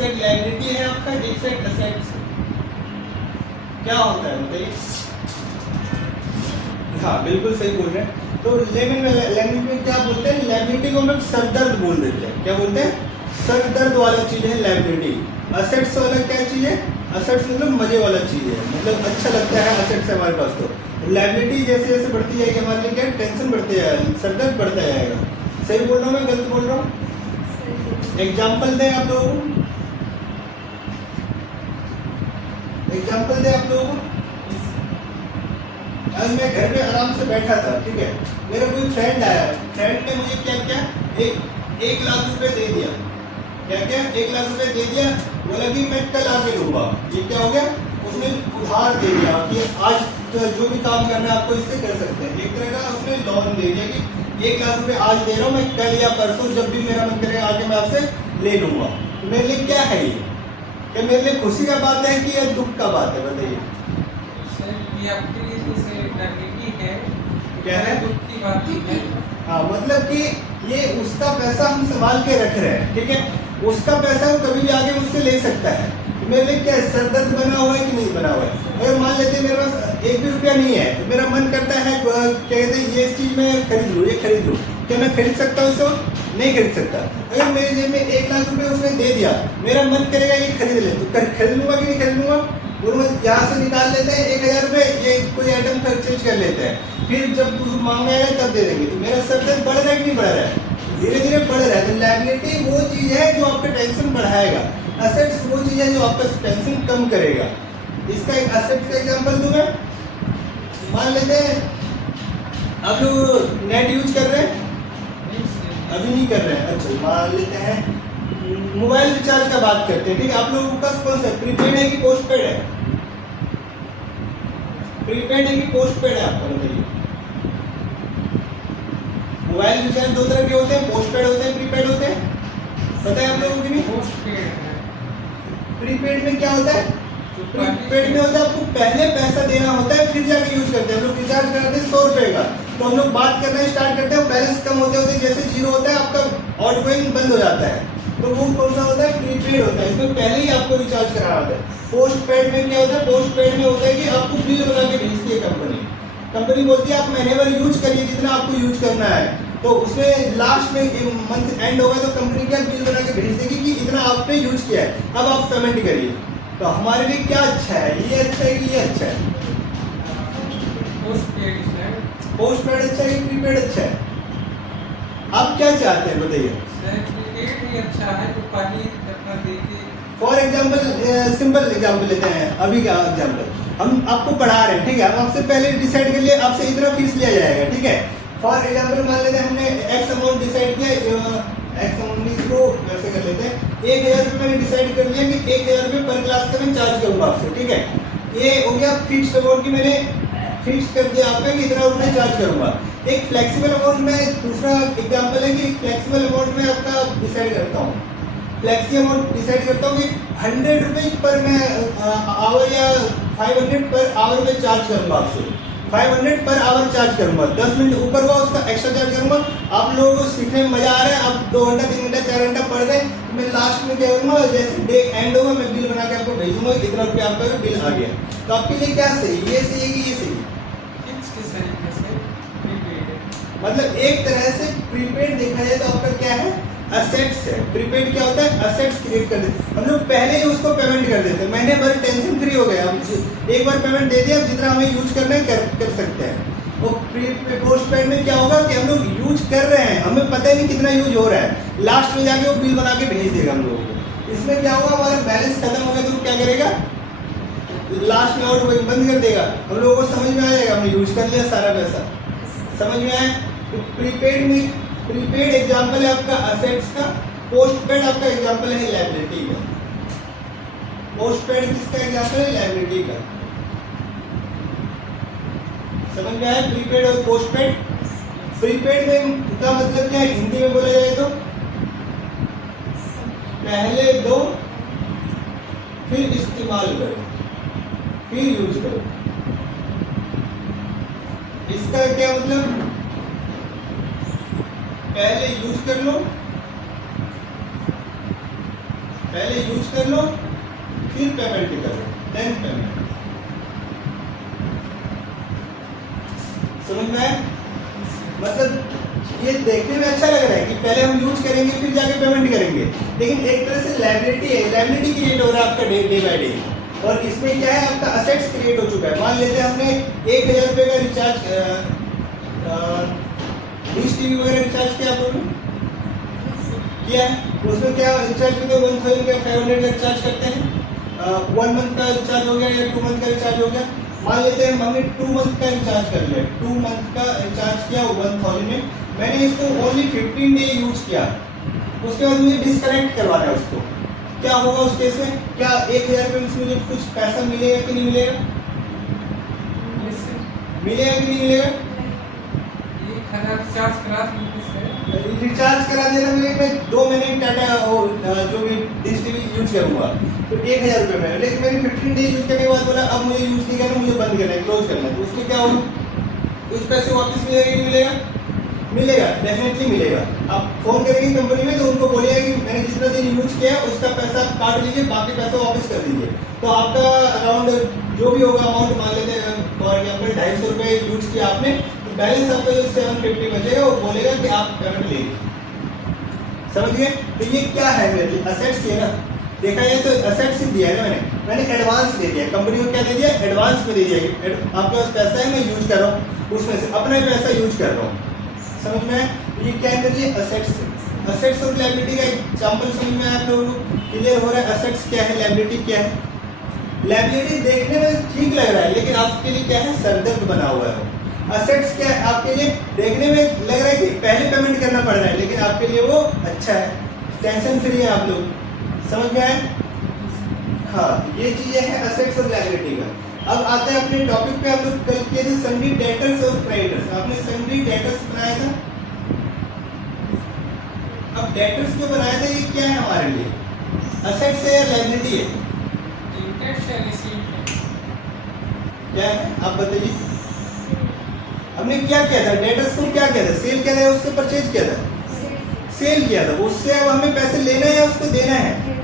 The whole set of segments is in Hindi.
साइड लायबिलिटी है आपका, एक साइड असेट्स है। क्या होता है बताइए? हाँ बिल्कुल सही बोल रहे हैं। तो लैंग्वेज में क्या बोलते हैं, लायबिलिटी को हम लोग सरदर्द बोल देते हैं। क्या बोलते हैं? सरदर्द वाला चीज है लायबिलिटी। असेट्स वाला क्या चीज है? असेट्स मतलब मजे वाला चीज है, मतलब अच्छा लगता है असेट्स हमारे पास। तो लायबिलिटी जैसे जैसे बढ़ती जाएगी हमारे लिए क्या टेंशन बढ़ते जाएगा, सरदर्द बढ़ता जाएगा। सही बोल रहा हूँ मैं, गलत बोल रहा हूँ? एग्जाम्पल दें आप लोगों को, एग्जाम्पल दें आप लोगों को। आज मैं घर पे आराम से बैठा था, ठीक है, मेरा कोई फ्रेंड आया, फ्रेंड ने मुझे क्या क्या एक लाख रुपए दे दिया। क्या क्या? 1 लाख रुपए दे दिया, बोला कि मैं कल आके लूंगा। ये क्या हो गया? उसने उधार दे दिया कि आज तो जो भी काम करना है आपको इससे कर सकते हैं। एक तरह का उसने लोन दे दिया कि 1 लाख रुपए आज दे रहा हूँ, मैं कल या परसों जब भी मेरा मन करेगा आके मैं आपसे ले लूंगा। तो मेरे लिए क्या है ये? क्या मेरे लिए खुशी का बात है कि यह दुख का बात है? बताइए। ये आपके लिए तो नेगेटिव है, क्या है? दुख की बात है। हाँ मतलब कि ये उसका पैसा हम संभाल के रख रहे हैं, ठीक है, उसका पैसा वो कभी भी आगे मुझसे ले सकता है। मेरे लिए क्या सरदर्द बना हुआ है कि नहीं बना हुआ है? अगर मान लेते हैं मेरे पास 1 भी रुपया नहीं है, तो मेरा मन करता है क्या कहते हैं ये चीज मैं खरीद लूँ, ये खरीद लूँ। क्या मैं खरीद सकता हूँ इसको? नहीं खरीद सकता। अगर मेरे जेब में 1 लाख रुपए उसने दे दिया, मेरा मन करेगा ये खरीद ले, तो खरीद लूंगा कि नहीं खरीद लूंगा? दोनों यहाँ से निकाल लेते हैं 1000 रुपये, ये कोई आइटम खर्च कर लेते हैं, फिर जब मांगने आएगा तब दे देंगे। तो मेरा सरदर्द बढ़ रहा है कि नहीं बढ़ रहा है? धीरे धीरे बढ़ रहा है। तो लायबिलिटी वो चीज है जो आपका टेंशन बढ़ाएगा, असेट्स वो चीज है जो आपका टेंशन कम करेगा। इसका एक असेट्स का एग्जांपल दूं मैं। मान लेते हैं आप लोग नेट यूज कर रहे हैं, अभी नहीं कर रहे हैं, अच्छा मान लेते हैं मोबाइल रिचार्ज का बात करते हैं, ठीक है। आप लोगों का कौन सा प्रीपेड है कि पोस्टपेड है? प्रीपेड है कि पोस्टपेड है आपका? बताइए। मोबाइल रिचार्ज 2 तरह के होते हैं, पोस्टपेड होते हैं, प्रीपेड होते हैं। पता है आप लोगों को नहीं? पोस्टपेड है। प्रीपेड में क्या होता है? प्रीपेड में होता है आपको पहले पैसा देना होता है फिर जाके यूज करते हैं। हम लोग रिचार्ज करते हैं 100 रुपए का, तो हम लोग बात करना स्टार्ट करते हैं, बैलेंस कम होते होते जैसे 0 होता है आपका आउटगोइंग बंद हो जाता है, तो वो कौन सा होता है? प्रीपेड होता है। इसमें पहले ही आपको रिचार्ज कराना होता है। पोस्टपेड में क्या होता है? पोस्टपेड में होता है कि आपको बिल बना के भेजती है कंपनी। कंपनी बोलती है आप महीने भर यूज करिए जितना आपको यूज करना है, तो उसमें लास्ट में मंथ एंड होगा तो कंपनी क्या बिल बना के भेज देगी कि इतना आपने यूज किया है, अब आप पेमेंट करिए। तो हमारे लिए क्या अच्छा है? ये अच्छा है कि ये अच्छा है? पोस्टपेड है। पोस्टपेड अच्छा है कि प्रीपेड अच्छा है? आप क्या चाहते हैं बताइए? प्रीपेड ही अच्छा है, तो पहले अपना देखिए। फॉर एग्जाम्पल सिंपल एग्जाम्पल लेते हैं, अभी का एग्जाम्पल हम आपको पढ़ा रहे हैं, ठीक है, हम आपसे पहले डिसाइड कर लिए आपसे इतना फीस लिया जाएगा, ठीक है। फॉर एग्जाम्पल मान लेते हैं हमने एक्स अमाउंट डिसाइड किया, एक्स अमाउंट इसको वैसे कर लेते हैं, 1000 रुपये मैंने डिसाइड कर लिया कि 1000 रुपये पर क्लास का मैं चार्ज करूंगा आपसे, ठीक है। ये हो गया फिक्स अमाउंट की, मैंने फिक्स कर दिया आपका कि इतना रुपये चार्ज करूंगा। एक फ्लेक्सिबल अमाउंट में दूसरा एग्जाम्पल है कि फ्लेक्सिबल अमाउंट में आपका डिसाइड करता हूँ, फ्लेक्सी अमाउंट डिसाइड करता हूँ कि 100 रुपीज पर मैं आवर या 500 पर आवर में चार्ज करूंगा आपसे, 500 पर आवर चार्ज करूंगा। 10 मिनट ऊपर हुआ उसका एक्स्ट्रा चार्ज करूंगा। आप लोगों को सीखने में मजा आ रहा है, आप 2 घंटा 3 घंटा 4 घंटा पढ़ गए, मैं लास्ट में क्या करूंगा, जैसे डे एंड होगा मैं बिल बना के आपको भेजूंगा, इतना रुपया आपका बिल आ गया। तो आपके लिए क्या सही, ये सही है कि ये सही? किस तरीके से प्रीपेड है? मतलब एक तरह से प्रीपेड देखा जाए तो आपका क्या है? असेट्स है। प्रीपेड क्या होता है? असेट्स क्रिएट कर देते, हम लोग पहले ही उसको पेमेंट कर देते हैं, महीने भर टेंशन फ्री हो गया, हम एक बार पेमेंट दे दिया, जितना हमें यूज करना है कर सकते हैं। और पोस्टपेड में क्या होगा कि हम लोग यूज कर रहे हैं, हमें पता ही नहीं कितना यूज हो रहा है, लास्ट में जाके वो बिल बना के भेज देगा हम लोगों को। इसमें क्या होगा, हमारा बैलेंस खत्म हो गया तो क्या करेगा, लास्ट में आउट गोइंग बंद कर देगा। हम लोगों को समझ में आ जाएगा हमने यूज कर लिया सारा पैसा, समझ में आया। तो प्रीपेड में, प्रीपेड एग्जांपल है आपका असेट्स का, पोस्टपेड आपका एग्जांपल है लायबिलिटी का। पोस्टपेड किसका एग्जांपल है? लायबिलिटी का। समझ में आया प्रीपेड और पोस्टपेड? प्रीपेड में का मतलब क्या है हिंदी में बोला जाए तो? पहले दो फिर इस्तेमाल करो फिर यूज करो। इसका क्या मतलब? पहले यूज कर लो, पहले यूज कर लो फिर पेमेंट करो, देन पेमेंट। समझ में आया? मतलब ये देखने में अच्छा लग रहा है कि पहले हम यूज करेंगे फिर जाके पेमेंट करेंगे, लेकिन एक तरह से लायबिलिटी है, लायबिलिटी क्रिएट हो रहा है आपका डे बाय डे। और इसमें क्या है, आपका असेट्स क्रिएट हो चुका है। मान लेते हैं हमने 1000 रुपये का रिचार्ज डिश टीवी वगैरह रिचार्ज किया आप लोगों ने किया है, उसमें क्या रिचार्ज करते हैं 1500 का रिचार्ज करते हैं, 1 मंथ का रिचार्ज हो गया या 2 मंथ का रिचार्ज हो गया। मान लेते हैं हमने 2 मंथ का रिचार्ज कर लिया, 2 मंथ का रिचार्ज किया 1000 में, मैंने इसको ओनली 15 डे यूज किया, उसके बाद मुझे डिस्कनेक्ट करवाना है उसको। क्या होगा उस केस में? क्या 1000 रुपये में मुझे कुछ पैसा मिलेगा कि नहीं मिलेगा? मिलेगा कि नहीं मिलेगा? 1000 रिचार्ज करा रिचार्ज करा देना मेरे में 2 महीने डाटा जो भी डिश टीवी यूज करूंगा तो 1000 रुपये में, लेकिन मैंने 15 डे यूज करने के बाद बोला अब मुझे यूज नहीं करना, मुझे बंद करना है, क्लोज करना है, तो उसमें क्या होगा? कुछ पैसे वापस मिलेगा कि नहीं मिलेगा? मिलेगा, डेफिनेटली मिलेगा। आप फोन करेंगे कंपनी में तो उनको बोलिएगा कि मैंने जितना दिन यूज किया उसका पैसा काट लीजिए, बाकी पैसा वापस कर दीजिए। तो आपका अराउंड जो भी होगा अमाउंट, मान लेते हैं फॉर एग्जाम्पल 250 रुपये यूज किया आपने, तो बैलेंस आपका जो 750 बचेगा वो बोलेगा कि आप पेमेंट ले लीजिए। समझ गए? तो ये क्या है मेरे लिए? असेट्स है ना, देखा जाए तो असेट्स दिया है ना, मैंने एडवांस दे दिया, कंपनी को क्या दे दिया? एडवांस में दे दिया। आपके पास पैसा है, मैं यूज कर रहा हूँ, उसमें से अपना ही पैसा यूज कर रहा हूँ। समझ में? ये क्या है मेरे लिए? असेट्स। असेट्स और लायबिलिटी का एग्जांपल समझ में आप लोगों को क्लियर हो रहा है? असेट्स क्या है, लायबिलिटी क्या है? लायबिलिटी देखने में ठीक लग रहा है लेकिन आपके लिए क्या है? सरदर्द बना हुआ है। असेट्स क्या है? आपके लिए देखने में लग रहा है कि पहले पेमेंट करना पड़ रहा है, लेकिन आपके लिए वो अच्छा है, टेंशन फ्री है आप लोग। समझ में आए? हाँ, ये चीजें हैं असेट्स और लायबिलिटी का। अब आते हैं अपने टॉपिक पे। हम लोग कल किए थे सन्डी डेटर्स और क्रेडिटर्स। आपने सन्डी डेटर्स बनाया था। अब डेटर्स जो बनाया था ये क्या है हमारे लिए? असेट्स है या लायबिलिटी है? क्या है आप बताइए। हमने क्या किया था? डेटर्स को क्या किया था? सेल किया था, उससे परचेज किया था, सेल किया था, उससे अब हमें पैसे लेना है या उसको देना है?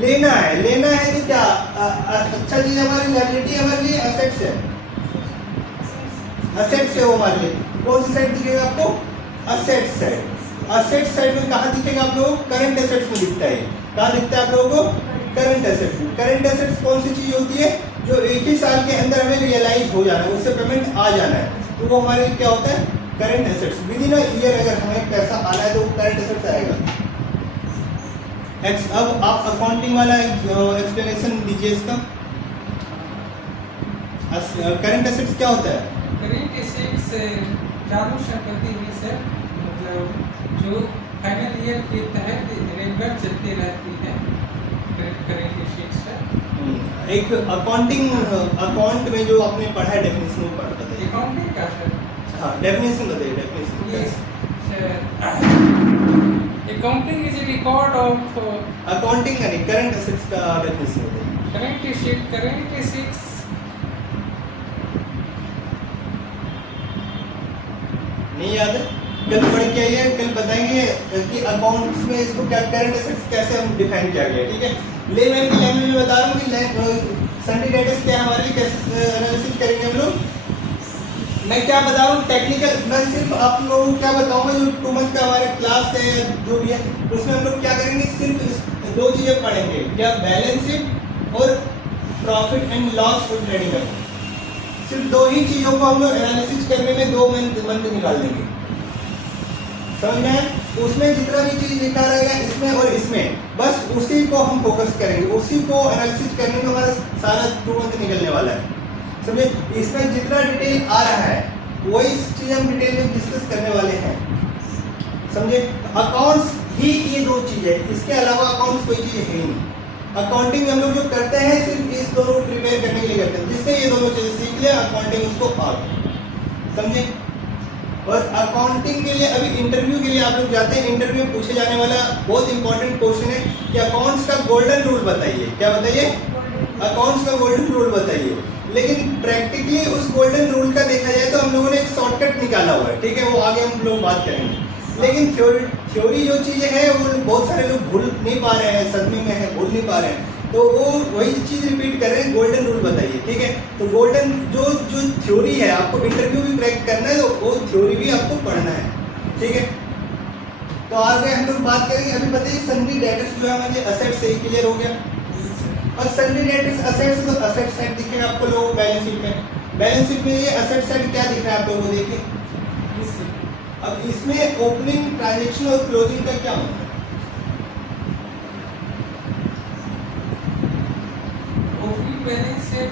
लेना है। लेना है तो क्या अच्छा चीज हमारी लायबिलिटी हमारे लिए असेट्स है। असेट्स है वो हमारे लिए। कौन सी साइड दिखेगा आपको? Assets side. असेट्स साइड में कहाँ दिखेगा आप लोगों को? करंट एसेट्स में दिखता है। कहाँ दिखता है आप लोगों को? करंट एसेट्स में। करंट एसेट्स कौन सी चीज होती है? जो एक ही साल के अंदर हमें रियलाइज हो जाना है, उससे पेमेंट आ जाना है, तो वो हमारे लिए क्या होता है? Current assets. With in a year अगर हमें पैसा आना है तो वो करंट एसेट्स आएगा। अब आप अकाउंटिंग वाला एक्सप्लेनेशन दीजिए इसका। करंट एसेट्स क्या होता है? करंट एसेट्स चालू संपत्ति में से मतलब जो फाइनल ईयर के तहत रेगुलर चलती रहती है, करंट एसेट्स है। एक अकाउंटिंग अकाउंट में जो आपने पढ़ा है डेफिनेशन वो बताइए। अकाउंटिंग का सर? हाँ, डेफिनेशन बताइए। Definition accounting is a record of accounting का नहीं, करंट एसेट्स का डेफिनेशन बताइए। करंट एसेट्स नहीं याद है? कल पढ़ के आइए, कल बताएंगे कि अकाउंट्स में इसको क्या करंट एसेट्स कैसे हम डिफाइन किया गया। ठीक है, लेमैन की लैंग्वेज में बता रहा हूँ कि सन्डी डेटर्स क्या है हमारे लिए, कैसे एनालिसिस करेंगे हम लोग। मैं क्या बता रहा हूँ टेक्निकल, मैं सिर्फ आप लोगों को क्या बताऊंगा, जो 2 मंथ का हमारे क्लास है जो भी है उसमें हम लोग क्या करेंगे, सिर्फ 2 चीज़ें पढ़ेंगे। क्या? बैलेंस शीट और प्रॉफिट एंड लॉस और ट्रेडिंग अकाउंट। सिर्फ 2 ही चीज़ों को हम लोग एनालिसिस करने में 2 मंथ निकाल देंगे। समझ में? उसमें जितना भी चीज़ लिखा रहेगा इसमें और इसमें, बस उसी को हम फोकस करेंगे, उसी को एनालिसिस करने में हमारा सारा 2 मंथ निकलने वाला है। समझे? इसमें जितना डिटेल आ रहा है वही चीज़ हम डिटेल में डिस्कस करने वाले हैं। समझे? अकाउंट्स ही ये 2 चीज़ें, इसके अलावा अकाउंट्स कोई चीज़ है ही नहीं। अकाउंटिंग हम लोग जो करते हैं सिर्फ इस दोनों को प्रिपेयर करने के लिए करते हैं, जिससे ये दोनों चीज़ें सीख लिया अकाउंटिंग उसको आ गई। समझे? और अकाउंटिंग के लिए अभी इंटरव्यू के लिए आप लोग जाते हैं, इंटरव्यू में पूछे जाने वाला बहुत इंपॉर्टेंट क्वेश्चन है कि अकाउंट्स का गोल्डन रूल बताइए। क्या बताइए? अकाउंट्स का गोल्डन रूल बताइए। लेकिन प्रैक्टिकली उस गोल्डन रूल का देखा जाए तो हम लोगों ने एक शॉर्टकट निकाला हुआ है। ठीक है, वो आगे हम लोग बात करेंगे। लेकिन थ्योरी जो चीज़ें हैं वो बहुत सारे लोग भूल नहीं पा रहे हैं, सदमे में है, भूल नहीं पा रहे हैं, तो वो वही चीज़ रिपीट कर रहे हैं। गोल्डन रूल बताइए, ठीक है। तो गोल्डन जो थ्योरी है, आपको इंटरव्यू भी क्रैक करना है तो वो थ्योरी भी आपको पढ़ना है, ठीक है। तो आगे हम लोग बात करेंगे। अभी बताइए सन्ड्री डेटर्स जो है हमारे असेट्स से क्लियर हो गया। और सन्ड्री डेटर्स असेट्स, तो असेट साइड दिखेगा आपको लोगों को बैलेंस शीट में। बैलेंस शीट में ये असेट साइड क्या दिख रहा है आप लोगों को, देखिए। अब इसमें ओपनिंग, ट्रांजैक्शन और क्लोजिंग का क्या मतलब है? ओपनिंग बैलेंस से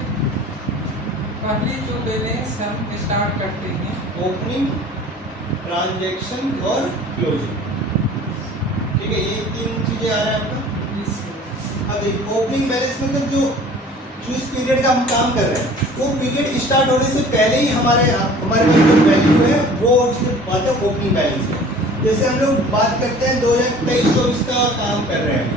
पहले जो बैलेंस हम स्टार्ट करते हैं, ओपनिंग, ट्रांजैक्शन और क्लोजिंग, ठीक है। ये तीन चीजें आ रहा है आपका। अब देखिए ओपनिंग बैलेंस मतलब जो जिस पीरियड का हम काम कर रहे हैं, वो पीरियड स्टार्ट होने से पहले ही हमारे जो वैल्यू है वो बात है ओपनिंग बैलेंस है। जैसे हम लोग बात करते हैं 2023-24 का काम कर रहे हैं,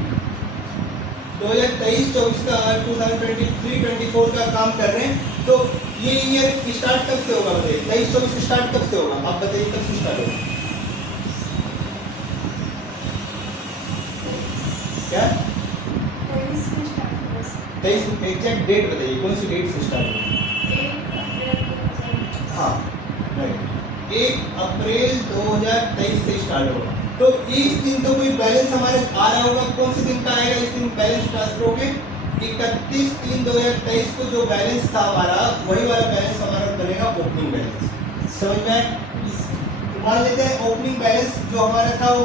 2023-24 का 2023-24 का काम कर रहे हैं, तो ये ईयर स्टार्ट कब से होगा? बताइए 23-24 स्टार्ट कब से होगा, आप बताइए कब से स्टार्ट होगा? क्या 23 एग्जैक्ट डेट बताइए, कौन सी डेट से स्टार्ट होगा? हाँ राइट, 1 अप्रैल 2023 से स्टार्ट होगा। तो इस दिन तो कोई बैलेंस हमारे आ रहा होगा, कौन से दिन का आएगा इस दिन बैलेंस ट्रांसफर होके? 31/3/2023 को जो बैलेंस था हमारा, वही वाला बैलेंस हमारा बनेगा ओपनिंग बैलेंस। समझ में आए? मान लेते हैं ओपनिंग बैलेंस जो हमारा था वो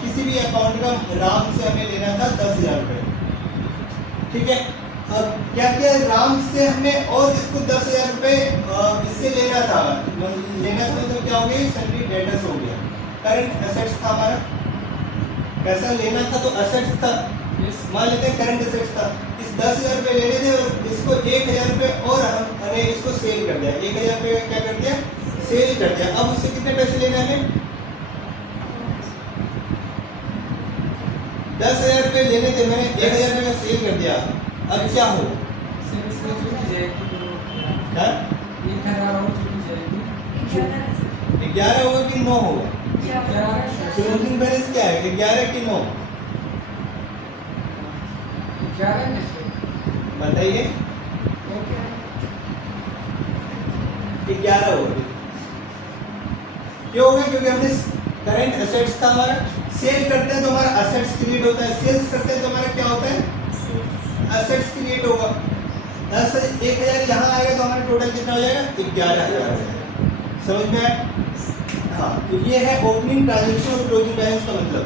किसी भी अकाउंट का राम से हमें लेना था 10,000 रुपये, ठीक है। अब क्या किया, राम से हमने और इसको 10,000 रुपये इससे लेना था मतलब क्या हो गया, सन्ड्री डेटर्स हो गया। करंट एसेट्स था हमारा, पैसा लेना था तो एसेट्स था, मान लेते हैं करंट एसेट्स था। इस 10,000 रुपये लेने थे और इसको 1,000 रुपये और हमने इसको सेल कर दिया, 1,000 रुपये का क्या कर दिया, सेल कर दिया। अब उससे कितने पैसे लेने हमें? 10,000 रुपये लेने थे, मैंने 1,000 रुपये का सेल कर दिया। अब क्या हो? क्या 11 होगा कि 9 होगा? क्लोजिंग बैलेंस क्या है, 11 कि 9 बताइए? 11 होगा। क्यों होगा? क्योंकि हमने करंट एसेट्स था हमारा, सेल करते हैं तो हमारा एसेट्स क्रिएट होता है, सेल्स करते हैं तो हमारा क्या होता है, एसेट्स क्रिएट होगा। 1,000 यहाँ आएगा तो हमारा टोटल कितना हो जाएगा, 11,000। समझ में आया? हाँ, तो ये है ओपनिंग, ट्रांजैक्शन और क्लोजिंग बैलेंस का मतलब।